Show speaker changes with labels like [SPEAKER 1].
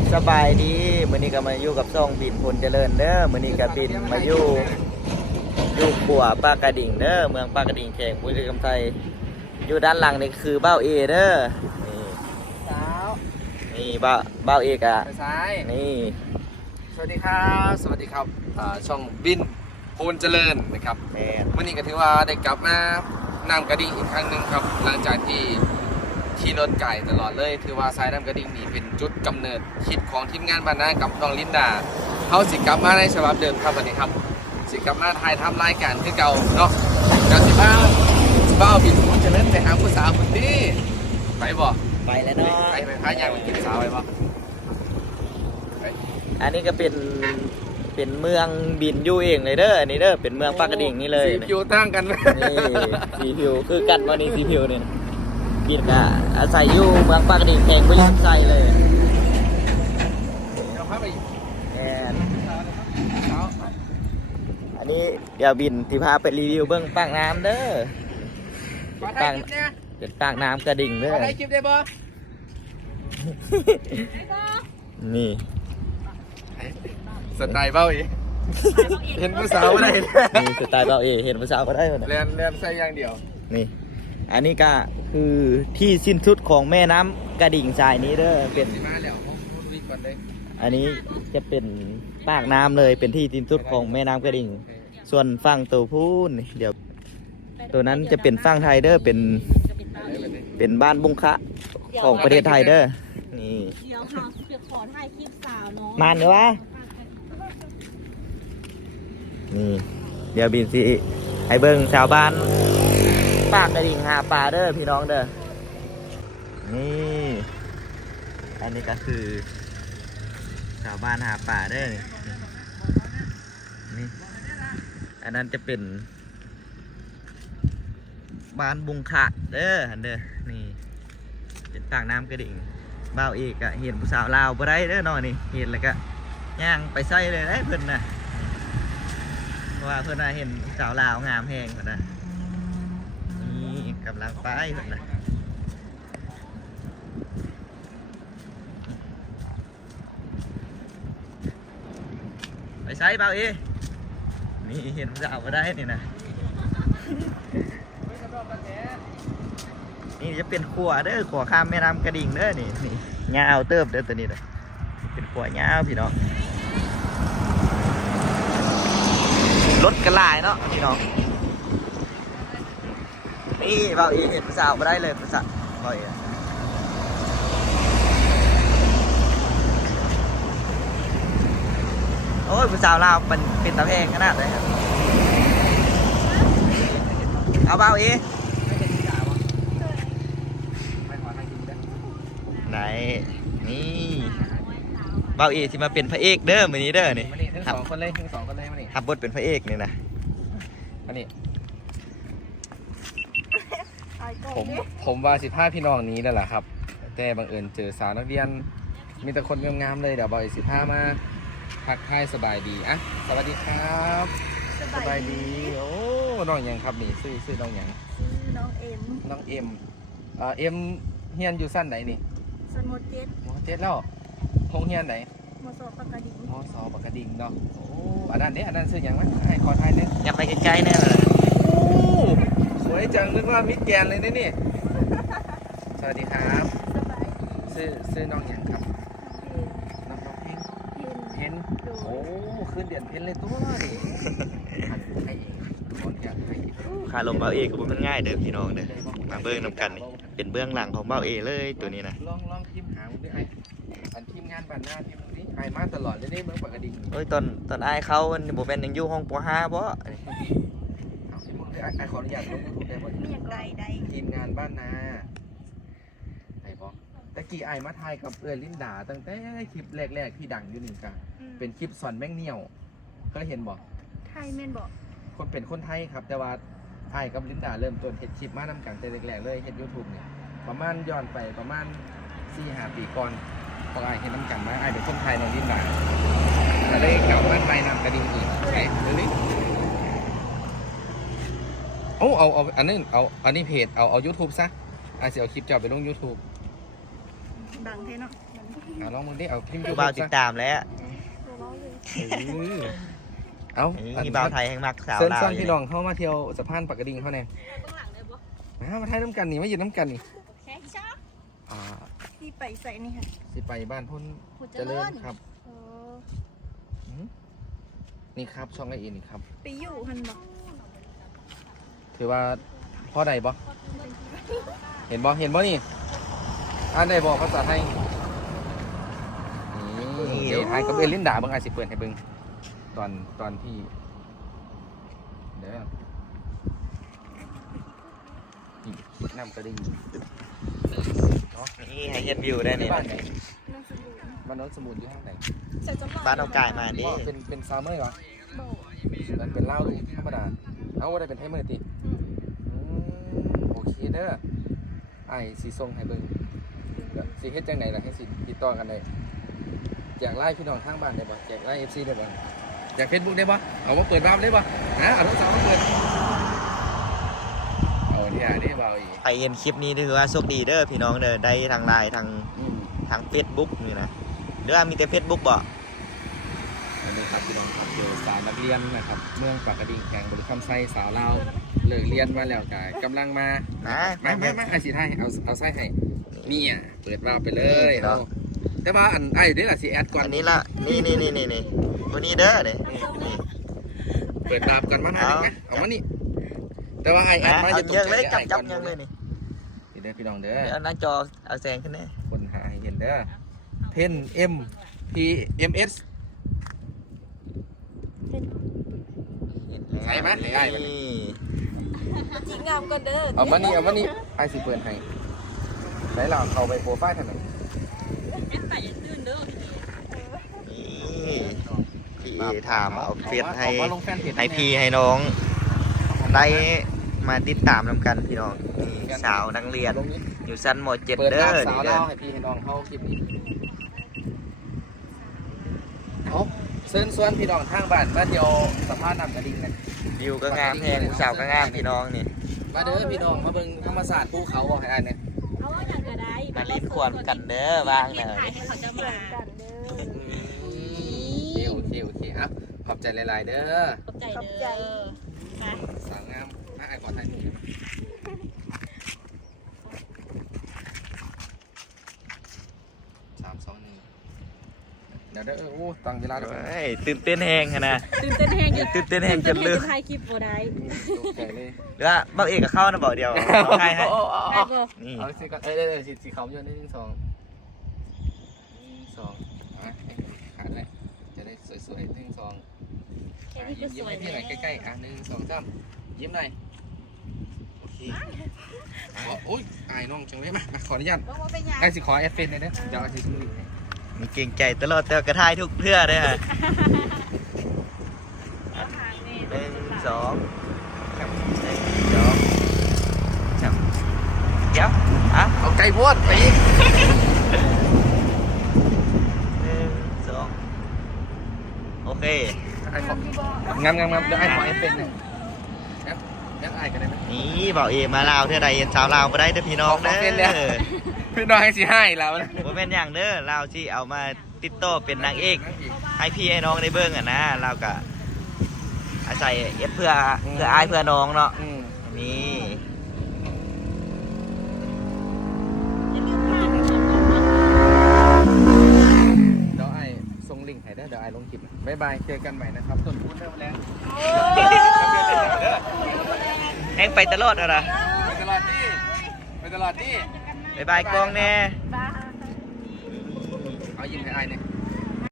[SPEAKER 1] สบายดีมื้อนี้ก็มาอยู่กับซ่องบินพลเจริญเด้อมื้อนี้ก็บินมาอยู่ขัวปากกระดิ่งเด้อเมืองปากกระดิ่งแขกบุรีรัมย์ไทยอยู่ด้านหลังนี่คือเบ้าเอเด้อนี่
[SPEAKER 2] สาว
[SPEAKER 1] นี่เบ้าเอกะ
[SPEAKER 2] ซ้าย
[SPEAKER 1] นี่
[SPEAKER 2] สวัสดีครับสวัสดีครับช่องบินโพนเจริญนะครับ
[SPEAKER 1] แม่น
[SPEAKER 2] วันนี้ก็ถือว่าได้กลับมานำกระดิ่งอีกครั้งหนึ่งครับหลังจากที่ขี่รถไก่ตลอดเลยถือว่าสายน้ำกระดิ่งนี่เป็นจุดกำเนิดคิดของทีมงานบ้านนากับน้องลินดาเขาสิกลับมาในฉบับเดิมครับวันนี้ครับสิกลับมาถ่ายทำรายการคือเก่าเนาะเดี๋ยวสิบ้าบินโพนเจริญไปหาผู้สาวคนนี้ไปบ่
[SPEAKER 1] ไปแล้วเนาะ
[SPEAKER 2] ไปพายางไปกินสาวไปบ่
[SPEAKER 1] อันนี้ก็เป็นเมืองบินอยู่เองเลยเด้ออันนี้เด้อเป็นเมืองปากกระดิ่งนี่เลย
[SPEAKER 2] สีผิวตั้งกัน
[SPEAKER 1] นี่สีผิวคือกันวันนี้สีผิวนี่บินก็อาศัยอยู่เมืองปากกระดิ่งแขกบุรีรัมย์ไทยเลยอันนี้เดี๋ยวบินที่พาไปรีวิวเบื้องปากน้ำเด้อเป็นปากน้ำกระดิ่งเด้อ
[SPEAKER 2] ได้คลิปได้บ่
[SPEAKER 1] นี่
[SPEAKER 2] สไตล์เบ้าอีเห็นผู้สาวก็ได้
[SPEAKER 1] นี่สไตล์เบ้าเอเห็นผู้สาวก็ได้
[SPEAKER 2] เรียนใส่อย่างเดียว
[SPEAKER 1] นี่อันนี้ก็คือที่สิ้นสุดของแม่น้ำกระดิ่งทรายนี้เด้อเป็นอันนี้จะเป็นปากน้ำเลยเป็นที่สิ้นสุดของแม่น้ำกระดิ่งส่วนฝั่งตัวพูนเดี๋ยวตัวนั้นจะเป็นฝั่งไทยเด้อเป็นบ้านบุงคะของประเทศไทยเด้อนี่
[SPEAKER 3] เดี๋ยวค่ะเดี๋ยวขอถ่ายคลิปสาวน้อง
[SPEAKER 1] มันเหรอวะนี่เดี๋ยวบินสิให้เบิ้งชาวบ้านปากกระดิ่งหาปลาเด้อพี่น้องเด้อนี่อันนี้ก็คือชาวบ้านหาปลาเด้อนี่อันนั้นจะเป็นบ้านบุงขะเด้อนี่เป็นปากน้ำกระดิ่งบ่าวเอกอะเห็นผู้สาวลาวบ่ได้เด้อน้อยนี่เห็นแล้วก็ย่างไปใส่เลยได้เพิ่นน่ะเพราะว่าเพิ่นน่ะเห็นสาวลาวงามแฮงเพิ่นน่ะนี่กำลังไปเพิ่นน่ะไปใส่บ่าวเอนี่เห็นผู้สาวบ่ได้นี่นะนี่จะเป็นขัวเด้อขัวข้ามแม่น้ำกระดิ่งเด้อนี่ยาวเติบเด้อตัวนี้เลยเป็นขัวยาวพี่น้องรถกระลายเนาะพี่น้องนี่เบาอีเห็นภาษาไม่ได้เลยภาษาเบาอีโอ้ยภาษาลาวมันเป็นตะแพงขนาดไหนครับเอาเบาอีไหนนี่เบาเอที่มาเป็นพระเอกเด้อมื้อนี้เด้อนี่
[SPEAKER 2] ทั้งสองคนเลยมานี่
[SPEAKER 1] รับบทเป็นพระเอกนี่นะ
[SPEAKER 2] มานี่ผมว่า15พี่น้องนี้นั่นแหละครับแต่บังเอิญเจอสาวนักเรียนมีแต่คนงามๆเลยเดี๋ยวบอกอีก15มาทักทายสบายดีอ่ะสวัสดีครับสบายดีโอ้น้องยังครับนี่ชื่อน้องยัง
[SPEAKER 3] น้องเอ็ม
[SPEAKER 2] เอ็มเฮียนอยู่สั้นไหนนี่
[SPEAKER 3] สมด
[SPEAKER 2] เจ็ดแล้วห้องเฮียนไหน
[SPEAKER 3] มสปากกระดิ่ง
[SPEAKER 2] ปากกระดิ่งเนาะโอ้อันนั้นชื่อยังไงให้ขอทายเนี่ย
[SPEAKER 1] อย่าไปใกล้ๆแน่เลย
[SPEAKER 2] โอ้สวยจังนึกว่ามิสแกรนด์เลยนี่สวัสดีครับชื่อน้องยังครับน้องเพนโอ้ขึ้นเดือนเพนเลยตัวนี่ให้เองคนอยากให้
[SPEAKER 1] คาลมเบาเอก็มันง่ายเด้อพี่น้องเด้อมาเบิ้งนำกันนี่เป็นเบื้องหลังของเบาเอเลยตัวนี้นะ
[SPEAKER 2] ลองพิมพ์หามึงด้วยอันทีมงานบ้านหน้าพิมพ์นี้ไอมาตลอดเลยนี่เมืองปากกระดิ่ง
[SPEAKER 1] เอ้ยตอนไอเขาโมเป็นยังอยู่ห้องป .5 บ่
[SPEAKER 2] ไอขออนุญาตลงยูทูบได้บ่
[SPEAKER 3] มีอย่างไรใด
[SPEAKER 2] ทีมงานบ้านนาไอบอกตะกี้ไอมาถ่ายกับลินดาตั้งแต่คลิปแรกๆที่ดังอยู่หนึ่งกันเป็นคลิปสอนแมงเนียวเคยเห็นบ่
[SPEAKER 3] ไทยแม่นบ่
[SPEAKER 2] คนเป็นคนไทยครับแต่ว่าไอกับลินดาเริ่มต้นเฮ็ดคลิปมานำกันแต่แรกๆเลยเฮ็ดยูทูบเนี่ยประมาณย้อนไปประมาณ4-5 ปีก่อนพอไอเห็นน้ำกันมาไอเป็นคนไทยในลินดาแต่ได้กลับมาไทยนำกระดิ่งอีกไอ้เดี๋ยวนี้เอาอันนี้เพจเอา YouTube ซะไอจะเอาคลิปเจ้าไปลง YouTube
[SPEAKER 3] ดังแท้เนาะ
[SPEAKER 2] ลองมึงดิเอาพิมพ์
[SPEAKER 1] ผู้บ่าวติดตามแล้ว
[SPEAKER 3] ตัวร้อยเลย
[SPEAKER 2] เอา
[SPEAKER 1] นี่บ่าวไทยแห่งมักสาว
[SPEAKER 2] เซิน
[SPEAKER 1] ลาว
[SPEAKER 2] ซ่อน
[SPEAKER 1] อยู่
[SPEAKER 2] พี่น้องเข้ามาเที่ยวสะพานปากกระดิ่งเขาแน่มาถ่ายน้ำกันนี่มายืนน้ำกันนี่อ่า
[SPEAKER 3] ที่ไปใส่นี่ค่ะ
[SPEAKER 2] สิไปบ้านพ้นเจริญครับ
[SPEAKER 3] เออ
[SPEAKER 2] นี่ครับช่องไอเอ็นนี่ครับ
[SPEAKER 3] ไปอยู่หันบอก
[SPEAKER 2] ถือว่าพ่อใดบ่เห็นบ่นี่อ่านได้บ่ภาษาไทยนี่เดี๋ยวไอ้กับเอลินดาเบิ่งไอ้สิเปิดให้เบิ่งตอนที่เด้อนี่น้ำกระดิ่ง
[SPEAKER 1] นี่ให้เห็นวิวได้นี่
[SPEAKER 2] บ้านไหน
[SPEAKER 3] น้องสมุน
[SPEAKER 2] บ้านโน้นสมุนอยู่ทางไหน
[SPEAKER 3] ใส่จำ
[SPEAKER 1] บ้านเอากายมาดิ
[SPEAKER 2] เป็นซาเมอร์เหรอ
[SPEAKER 3] โบ
[SPEAKER 2] มันเป็นเหล้าดูธรรมดาเอาว่าได้เป็นไทเมอร์ติโอเคเด้อไอ้สีส้มให้เบิ่งสีเฮ็ดจังไหนล่ะให้สิติดต่อกันได้แจกไล่พี่น้องทางบ้านได้บ่แจกไล่ FC ได้บ่แจก Facebook ได้บ่เอามาเปิดบ้านได้บ่เอาโทรศัพท์มาเปิดเอานี่เบาอีก
[SPEAKER 1] ใครเห็นคลิปนี้ถือว่าโชคดีเด้อพี่น้องเด้อได้ทางไลน์ทางเฟซบุ๊กนี่นะหรือว่ามีแต่เฟซบุ๊กบ่
[SPEAKER 2] นี่ครับพี่น้องครับเจอสาวนักเรียนนะครับเมืองปากกระดิ่งแข่งบริคำไซสาวลาวเลิกเรียนมาแล้วกายกำลังมามาไอสีไทยเอาไส้ให้นี่อ่ะเปิดวาล์วไปเลยเอาแต่ว่าอันไอ้เดี๋ยวล่ะสิแอดก่อน
[SPEAKER 1] อันนี้ละนี่วันนี้เด้อเนี่ย
[SPEAKER 2] เปิดวาล์วก่อนมาหน่อยไหมเอามานี่แต่ว่าไอ้แอดมาจะตก
[SPEAKER 1] เยอะ
[SPEAKER 2] ใจ
[SPEAKER 1] เลยจับ
[SPEAKER 2] ก่
[SPEAKER 1] ยังเลยนี่
[SPEAKER 2] เด้อพี่น้องเด้อ
[SPEAKER 1] เดี๋ยวหน้าจอเอาแสงขึ้นแน่
[SPEAKER 2] คนหาให้เห็นเด้อเพน MPMS ใส่ไหมใส่ไหม
[SPEAKER 1] นี่
[SPEAKER 3] จีงามก่อนเด้อ
[SPEAKER 2] เอามานี่ไอ้สิเปิดให้ไหนเราเข้าไปโปรไฟล์ทางไหน
[SPEAKER 1] นี่พี่เอถามเอาเฟซให้
[SPEAKER 2] มาลงแฟนเพจ
[SPEAKER 1] ให้พี่ให้น้องได้มาติดตามนำกันพี่น้องนี่สาวนักเรียนอยู่ชั้นม .7
[SPEAKER 2] เปิด
[SPEAKER 1] เด้
[SPEAKER 2] ร้า
[SPEAKER 1] อน
[SPEAKER 2] สาว
[SPEAKER 1] นี่เด้
[SPEAKER 2] เล่า
[SPEAKER 1] อ
[SPEAKER 2] ให้พี่ให้น้องเข้าคลิปนี้เอาเชิญชวนพี่น้องทางบ้านมาเที่ยวสะพานน้ำกระดิ่งกัน
[SPEAKER 1] วิวก็งามแพงสาวก็งามพี่น้องนี่
[SPEAKER 2] มาเด้อพี่น้องมาเบิ่งธรรมศาสตร์ภูเขาบอกให้อ่านเนี่ย
[SPEAKER 3] เอาว่าอย่างก็ได้
[SPEAKER 1] มาลิ้นควรกันเด้อว่างเด้อ
[SPEAKER 3] ถ่ายให้เขาจะมากันเด้อ
[SPEAKER 2] โอเคครับขอบใจหลายๆเด้อ
[SPEAKER 3] ขอบใจ
[SPEAKER 2] สาวงามมาไอ้ขอถ่ายหนึ่ง3 2 1เดี๋ยวโอ้ตั้งเวลาด้วย
[SPEAKER 1] เฮ้ยตื่นเต้นแหงขนาด
[SPEAKER 3] ตื่นเต้นแห้ง
[SPEAKER 1] ตื่นเต้นแหงจนลืม
[SPEAKER 3] ถ่ายคลิปบ่ได้
[SPEAKER 2] ตกใจเลย
[SPEAKER 1] หรือว่าบักเอกกับเข้านะบอกเดียวเอาให้ให้
[SPEAKER 3] ได้บ่
[SPEAKER 1] นี่
[SPEAKER 2] เอาสิก่อนสีขาวเยอะนิดนึง2ขาดเลยจะได้สวยๆ1 2
[SPEAKER 3] แค่นี้ก็ส
[SPEAKER 2] ยิ้ม
[SPEAKER 3] วย
[SPEAKER 2] ให้พี่หน่อยใกล้ๆ1 2 3ยิ้มหน่อยโอเคโอ้ยอายน้องจังเลยมาขออนุญาต
[SPEAKER 3] บ่ว่าเป็นหยัง
[SPEAKER 2] ไอ้สิขอแอดเฟนเลยนะเดี๋ยวเอาสิซื้อ
[SPEAKER 1] มีเก่งใจตลอดแต่กระทายทุกเพื่อเด้อหนึ่งสองหนึ่งสองสามเดี๋ยวอ่ะ
[SPEAKER 2] เอาไก่พวดไปอีก
[SPEAKER 1] หนึ่งสองโอเค
[SPEAKER 2] ไอ้ของงามเดี๋ยวไอ้ขอแอดเฟนเลยแอดไอ้กันได้ไหม
[SPEAKER 1] นี่บอกเอมาลาวเท่าใดเห็นสาวลาวมาได้เด้อพี่น้องเด้
[SPEAKER 2] ขอเป็นแล้
[SPEAKER 1] อ
[SPEAKER 2] ว พี่น้องให้สิให้แล้ว
[SPEAKER 1] บ่เป็นอย่างเด้อลาวที่เอามาติดต่อเป็นนางเอกให้พี่ให้น้องได้เบิ่งอ่ะนะลาวก็อาศัยเอฟเพื่ออ้ายเพื่อน้องเนาะนี่
[SPEAKER 2] เดี๋ยวไอ้ส่งลิงก์ให้ได้เดี๋ยวไอ้ลงคลิปบ๊ายบายเจอกันใหม่นะครับต้นพูดเริ่มแล้ว
[SPEAKER 1] แห้งไปตลอดอะนะ
[SPEAKER 2] ไปตลอดที่ไปตลอดที่
[SPEAKER 1] บ๊ายบายกล้องแน่
[SPEAKER 2] เอายิ้มให้ไอ้เนี่ย